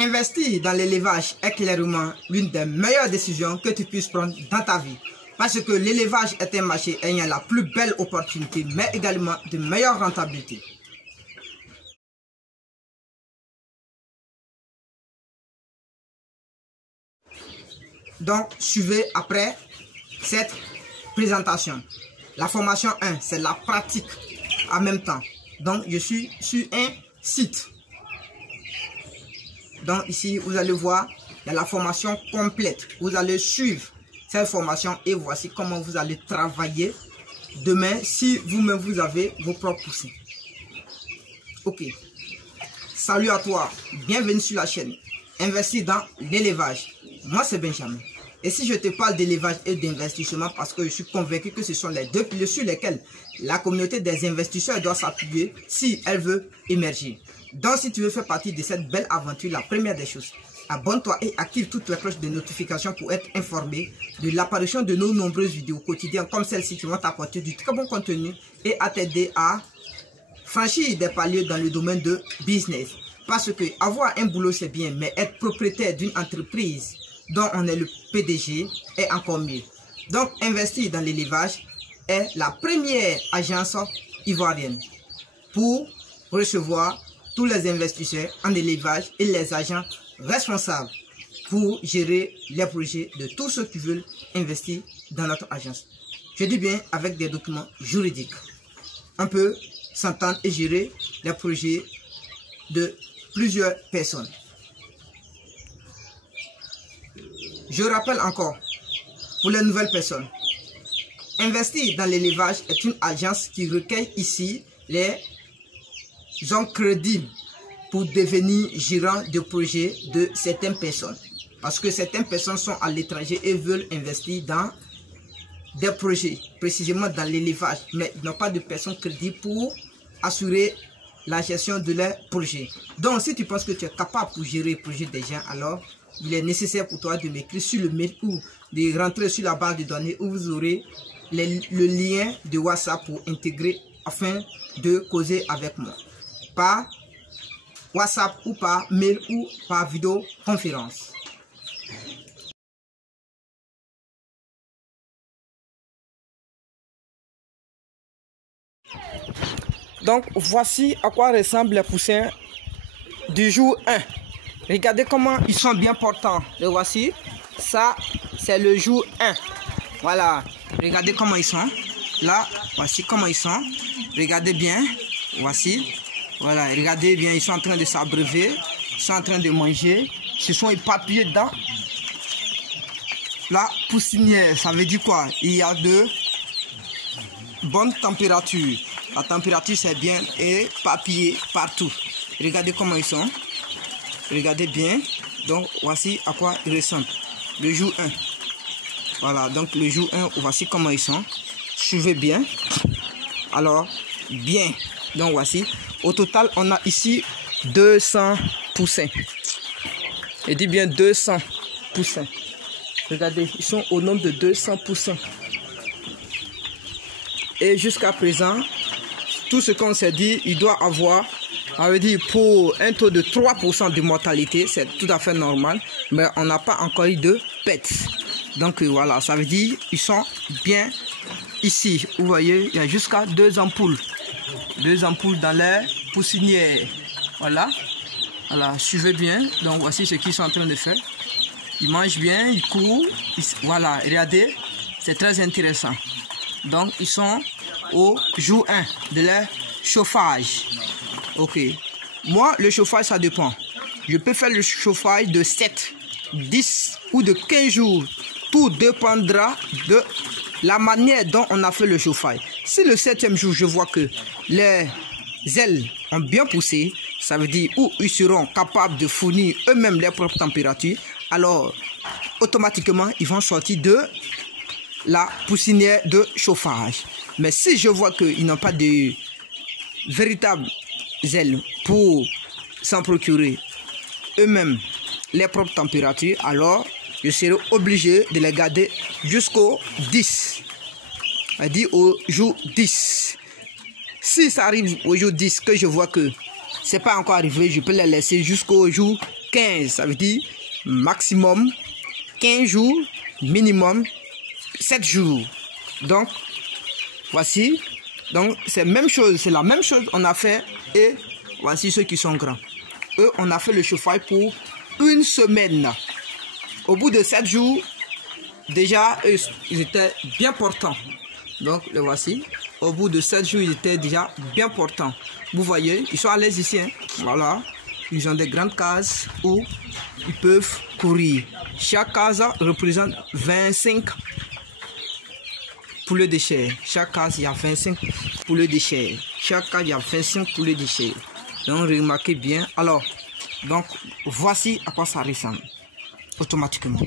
Investir dans l'élevage est clairement l'une des meilleures décisions que tu puisses prendre dans ta vie. Parce que l'élevage est un marché ayant la plus belle opportunité, mais également de meilleure rentabilité. Donc, suivez après cette présentation. La formation 1, c'est la pratique en même temps. Donc, je suis sur un site. Donc, ici, vous allez voir, il y a la formation complète. Vous allez suivre cette formation et voici comment vous allez travailler demain si vous-même vous avez vos propres poussins. Ok. Salut à toi. Bienvenue sur la chaîne. Investir dans l'élevage. Moi, c'est Benjamin. Et si je te parle d'élevage et d'investissement, parce que je suis convaincu que ce sont les deux piliers sur lesquels la communauté des investisseurs doit s'appuyer si elle veut émerger. Donc, si tu veux faire partie de cette belle aventure, la première des choses, abonne-toi et active toutes les cloches de notification pour être informé de l'apparition de nos nombreuses vidéos quotidiennes comme celle-ci qui vont t'apporter du très bon contenu et à t'aider à franchir des paliers dans le domaine de business. Parce que avoir un boulot c'est bien, mais être propriétaire d'une entreprise dont on est le PDG est encore mieux. Donc, investir dans l'élevage est la première agence ivoirienne pour recevoir tous les investisseurs en élevage et les agents responsables pour gérer les projets de tous ceux qui veulent investir dans notre agence. Je dis bien avec des documents juridiques. On peut s'entendre et gérer les projets de plusieurs personnes. Je rappelle encore, pour les nouvelles personnes, investir dans l'élevage est une agence qui recueille ici les hommes crédibles pour devenir gérant de projets de certaines personnes. Parce que certaines personnes sont à l'étranger et veulent investir dans des projets, précisément dans l'élevage, mais ils n'ont pas de personnes crédibles pour assurer la gestion de leurs projets. Donc, si tu penses que tu es capable pour gérer le projet des gens, alors il est nécessaire pour toi de m'écrire sur le mail ou de rentrer sur la base de données où vous aurez le lien de WhatsApp pour intégrer afin de causer avec moi. Par WhatsApp ou par mail ou par vidéoconférence. Donc, voici à quoi ressemblent les poussins du jour 1. Regardez comment ils sont bien portants. Les voici. Ça, c'est le jour 1. Voilà. Regardez comment ils sont. Là, voici comment ils sont. Regardez bien. Voici. Voilà. Regardez bien. Ils sont en train de s'abreuver. Ils sont en train de manger. Ils se sont éparpillés dans la poussinière. Ça veut dire quoi? Il y a de bonnes températures. La température, c'est bien éparpillé partout. Regardez comment ils sont. Regardez bien. Donc, voici à quoi ils ressemblent. Le jour 1. Voilà. Donc, le jour 1, voici comment ils sont. Suivez bien. Alors, bien. Donc, voici. Au total, on a ici 200 poussins. Je dis bien 200 poussins. Regardez, ils sont au nombre de 200 poussins. Et jusqu'à présent, tout ce qu'on s'est dit, il doit avoir, ça veut dire pour un taux de 3% de mortalité, c'est tout à fait normal, mais on n'a pas encore eu de pets. Donc voilà, ça veut dire ils sont bien ici. Vous voyez, il y a jusqu'à 2 ampoules. 2 ampoules dans leur poussinière. Voilà. Voilà, suivez bien. Donc voici ce qu'ils sont en train de faire. Ils mangent bien, ils courent. Voilà, regardez, c'est très intéressant. Donc ils sont au jour 1 de leur chauffage. Ok. Moi, le chauffage, ça dépend. Je peux faire le chauffage de 7, 10 ou de 15 jours. Tout dépendra de la manière dont on a fait le chauffage. Si le 7e jour, je vois que les ailes ont bien poussé, ça veut dire où ils seront capables de fournir eux-mêmes leur propre température, alors automatiquement, ils vont sortir de la poussinière de chauffage. Mais si je vois qu'ils n'ont pas de véritables ailes pour s'en procurer eux-mêmes les propres températures, alors je serai obligé de les garder jusqu'au 10. C'est-à-dire au jour 10. Si ça arrive au jour 10 que je vois que c'est pas encore arrivé, je peux les laisser jusqu'au jour 15, ça veut dire maximum 15 jours, minimum 7 jours. Donc, voici. Donc, c'est même chose, c'est la même chose on a fait. Et voici ceux qui sont grands. Eux, on a fait le chauffage pour une semaine. Au bout de 7 jours, déjà, eux, ils étaient bien portants. Donc, le voici. Au bout de 7 jours, ils étaient déjà bien portants. Vous voyez, ils sont à l'aise ici. Hein. Voilà. Ils ont des grandes cases où ils peuvent courir. Chaque case représente 25 poulets de chair. Chaque case, il y a 25 poulets de chair. Chaque case, il y a 25 poulets de chair. Donc, remarquez bien. Alors, donc, voici à quoi ça ressemble automatiquement.